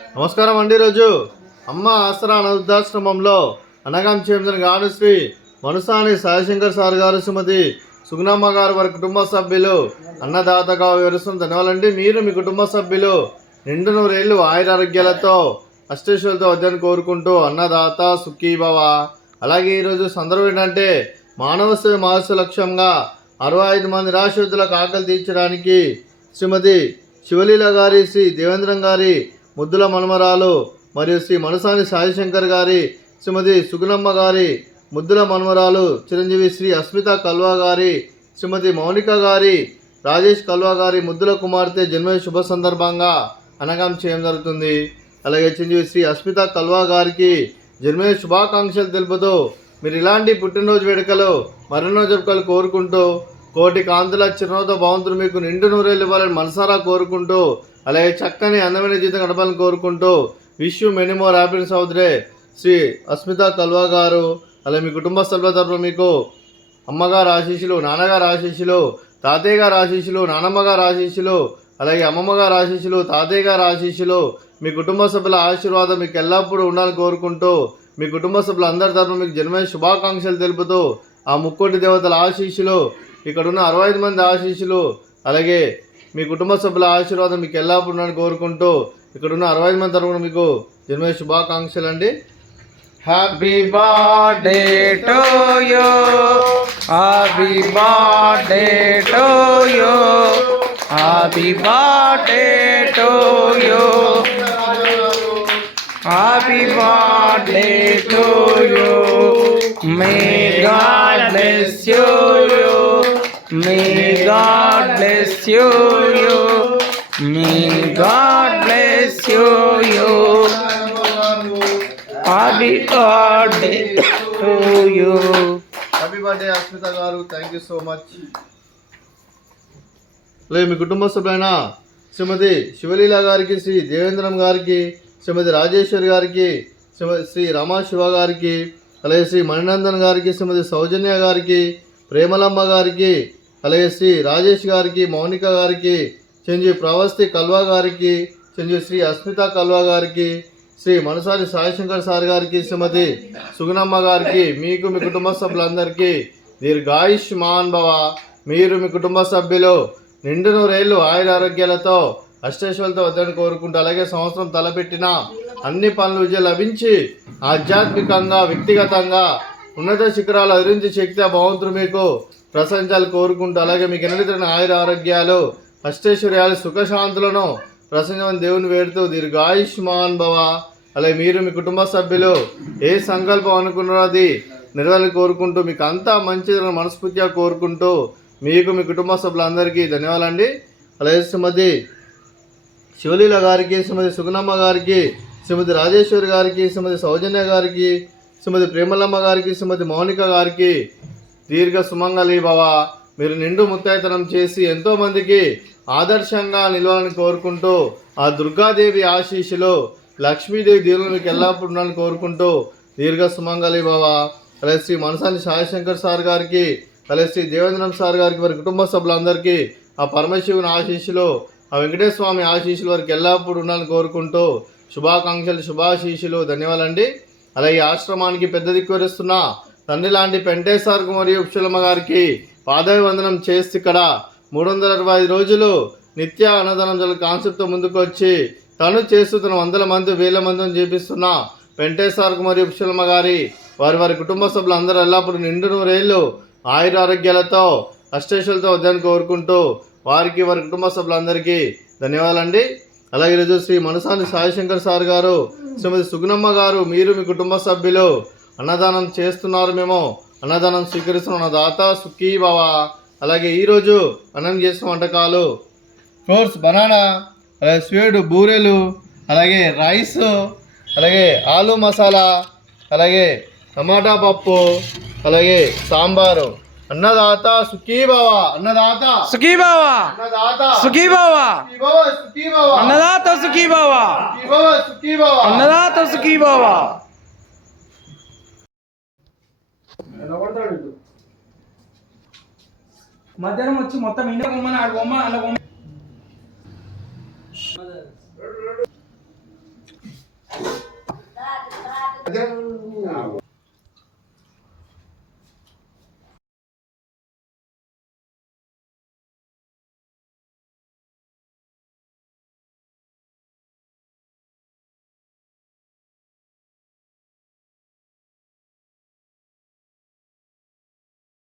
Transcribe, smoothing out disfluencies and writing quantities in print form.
నమస్కారం అండి. రోజు అమ్మ ఆసరా అనాథాశ్రమంలో అనగాం చెందిన గాను శ్రీ మనుసాని సాయిశంకర్ సార్ గారు, శ్రీమతి సుగుణమ్మ గారు వారి కుటుంబ సభ్యులు అన్నదాతగా వివరిస్తున్న ధన్యవాదాలండి. మీరు మీ కుటుంబ సభ్యులు నిండు నూరేళ్లు ఆయురారోగ్యాలతో అష్టేశ్వరులతో వద్దని కోరుకుంటూ అన్నదాత సుఖీభవ. అలాగే ఈరోజు సందర్భం ఏంటంటే మానవ సేవ మహస్సు లక్ష్యంగా 65 మంది నిరాశ్రితులకు ఆకలి తీర్చడానికి శ్రీమతి శివలీల గారి, శ్రీ దేవేంద్రం గారి ముద్దుల మనమరాలు మరియు శ్రీ మనసాని సాయిశంకర్ గారి, శ్రీమతి సుగుణమ్మ గారి ముద్దుల మనమరాలు చిరంజీవి శ్రీ అస్మిత కల్వా గారి, శ్రీమతి మౌనిక గారి, రాజేష్ కల్వా గారి ముద్దుల కుమార్తె జన్మ శుభ సందర్భంగా అనగాం చేయడం జరుగుతుంది. అలాగే చిరంజీవి శ్రీ అస్మిత కల్వా గారికి జన్మ శుభాకాంక్షలు తెలుపుతూ మీరు ఇలాంటి పుట్టినరోజు వేడుకలు మరెన్నో జరుపుకలు కోరుకుంటూ కోటి కాంతుల చిరునవ్వుతో భగవంతుడు మీకు నిండు నూరేళ్ళు ఇవ్వాలని మనసారా కోరుకుంటూ, అలాగే చక్కని అందమైన జీవితం గడపాలని కోరుకుంటూ wish you many more happiness of the day Shri Asmita Kalva గారు. అలాగే మీ కుటుంబ సభ్యుల తరఫున మీకు అమ్మగారు ఆశీస్సులు, నాన్నగారు ఆశీస్సులు, తాతయ్య గారు ఆశీస్సులు, నానమ్మ గారు ఆశీస్సులు, అలాగే అమ్మమ్మ గారు ఆశీస్సులు, తాతయ్య గారు ఆశీస్సులు, మీ కుటుంబ సభ్యుల ఆశీర్వాదం మీకు ఎల్లప్పుడూ ఉండాలని కోరుకుంటూ మీ కుటుంబ సభ్యుల అందరి తరఫున మీకు జన్మదిన శుభాకాంక్షలు తెలుపుతూ ఆ ముక్కోటి దేవతల ఆశీస్సులు, ఇక్కడున్న 65 మంది ఆశీస్సులు, అలాగే మీ కుటుంబ సభ్యుల ఆశీర్వాదం మీకు ఎల్లప్పుడూ ఉండాలని కోరుకుంటూ ఇక్కడున్న 65 మంది తరఫున మీకు జన్మదిన శుభాకాంక్షలు అండి. Happy birthday to you, happy birthday to you, happy birthday to you, happy birthday to you. May God bless you, may God bless you, may God bless you. Happy birthday to you. Happy birthday Asmita గారు, thank you so much. అలాగే మీ కుటుంబ సభ్యులైన శ్రీమతి శివలీల గారికి, శ్రీ దేవేంద్రం గారికి, శ్రీమతి రాజేశ్వరి గారికి, శ్రీ రమా శివ గారికి, అలాగే శ్రీ మణినందన్ గారికి, శ్రీమతి సౌజన్య గారికి, ప్రేమలమ్మ గారికి, అలాగే శ్రీ రాజేష్ గారికి, మౌనిక గారికి, చిరంజీవి ప్రవస్తి కల్వా గారికి, చిరంజీవి శ్రీ అస్మిత కల్వా గారికి, శ్రీ మనసాని సాయిశంకర్ సార్ గారికి, శ్రీమతి సుగుణమ్మ గారికి, మీకు మీ కుటుంబ సభ్యులందరికీ దీర్ఘాయుష్మాన్ భవ. మీరు మీ కుటుంబ సభ్యులు నిండు నూరేళ్లు ఆయురారోగ్యాలతో అష్టేశ్వరులతో వద్దని కోరుకుంటూ, అలాగే సంవత్సరం తలపెట్టిన అన్ని పనులు విజయం లభించి ఆధ్యాత్మికంగా వ్యక్తిగతంగా ఉన్నత శిఖరాలు అధిరించి శక్తి భగవంతుడు మీకు ప్రశంసాలు కోరుకుంటూ, అలాగే మీకు ఎన్నటిన ఆయుర ఆరోగ్యాలు అష్టైశ్వర్యాలు సుఖశాంతులను ప్రసంగం దేవుని వేడుతూ దీర్ఘాయుష్మాన్ భవ. అలాగే మీరు మీ కుటుంబ సభ్యులు ఏ సంకల్పం అనుకున్నారో అది నెరవేరాలని కోరుకుంటూ మీకు అంతా మంచిదని మనస్ఫూర్తిగా కోరుకుంటూ మీకు మీ కుటుంబ సభ్యులందరికీ ధన్యవాదాలండి. అలాగే శ్రీమతి శివలీల గారికి, శ్రీమతి సుగుణమ్మ గారికి, శ్రీమతి రాజేశ్వరి గారికి, శ్రీమతి సౌజన్య గారికి, శ్రీమతి ప్రేమలమ్మ గారికి, శ్రీమతి మౌనిక గారికి దీర్ఘ సుమంగళి భవ. మీరు నిండు ముత్తైతనం చేసి ఎంతోమందికి ఆదర్శంగా నిలవాలని కోరుకుంటూ ఆ దుర్గాదేవి ఆశీస్సులు, లక్ష్మీదేవి దీవులు మీకు ఎల్లప్పుడూ ఉండాలని కోరుకుంటూ దీర్ఘ సుమంగళి భవ. అలాగే శ్రీ మనసాని సాయిశంకర్ సార్ గారికి, అలాగే శ్రీ దేవేంద్రం సార్ గారికి, వారి కుటుంబ సభ్యులందరికీ ఆ పరమశివుని ఆశీస్సులు, ఆ వెంకటేశ్వర స్వామి ఆశీస్సులు వారికి ఎల్లప్పుడూ ఉండాలని కోరుకుంటూ శుభాకాంక్షలు, శుభాశీస్సులు, ధన్యవాదాలండి. అలాగే ఆశ్రమానికి పెద్ద దిక్కువరిస్తున్న తండ్రి లాంటి పెంటేశ్వరకు మరియు ఉప్షలమ్మ గారికి పాదాభివందనం చేసి ఇక్కడ 365 రోజులు నిత్య అన్నదానం జల కాన్సెప్ట్తో ముందుకు వచ్చి తను చేస్తూ తన 100 మంది 1000 మందిని చేపిస్తున్న పెంటేశ్వరకు మరియు ఉప్షలమ్మ గారి వారి కుటుంబ సభ్యులు అందరూ ఎల్లప్పుడూ నిండు నూరేళ్లు ఆయుర ఆరోగ్యాలతో అష్టైశ్వర్యాలతో వద్దని కోరుకుంటూ వారికి వారి కుటుంబ సభ్యులందరికీ ధన్యవాదాలండి. అలాగే ఈరోజు శ్రీ మనసాని సాయిశంకర్ సార్ గారు, శ్రీమతి సుగుణమ్మ గారు, మీరు మీ కుటుంబ సభ్యులు అన్నదానం చేస్తున్నారు, మేము అన్నదానం స్వీకరిస్తున్న దాత సుఖీ భవ. అలాగే ఈరోజు అన్నం చేసిన వంటకాలు ఫ్రూట్స్, బనానా, అలాగే స్వీట్, బూరెలు, అలాగే రైస్, అలాగే ఆలు మసాలా, అలాగే టమాటా పప్పు, అలాగే సాంబారు. అన్నదాత సుఖీ భవ, అన్నదాత సుఖీ భవ, అన్నదాత సుఖీ భవ, సుఖీ భవ, అన్నదాత సుఖీ భవ, సుఖీ భవ, అన్నదాత సుఖీ భవ. మధ్యాహ్నం వచ్చి మొత్తం ఇండియా బొమ్మని ఆడు బొమ్మ అలా బొమ్మ అదే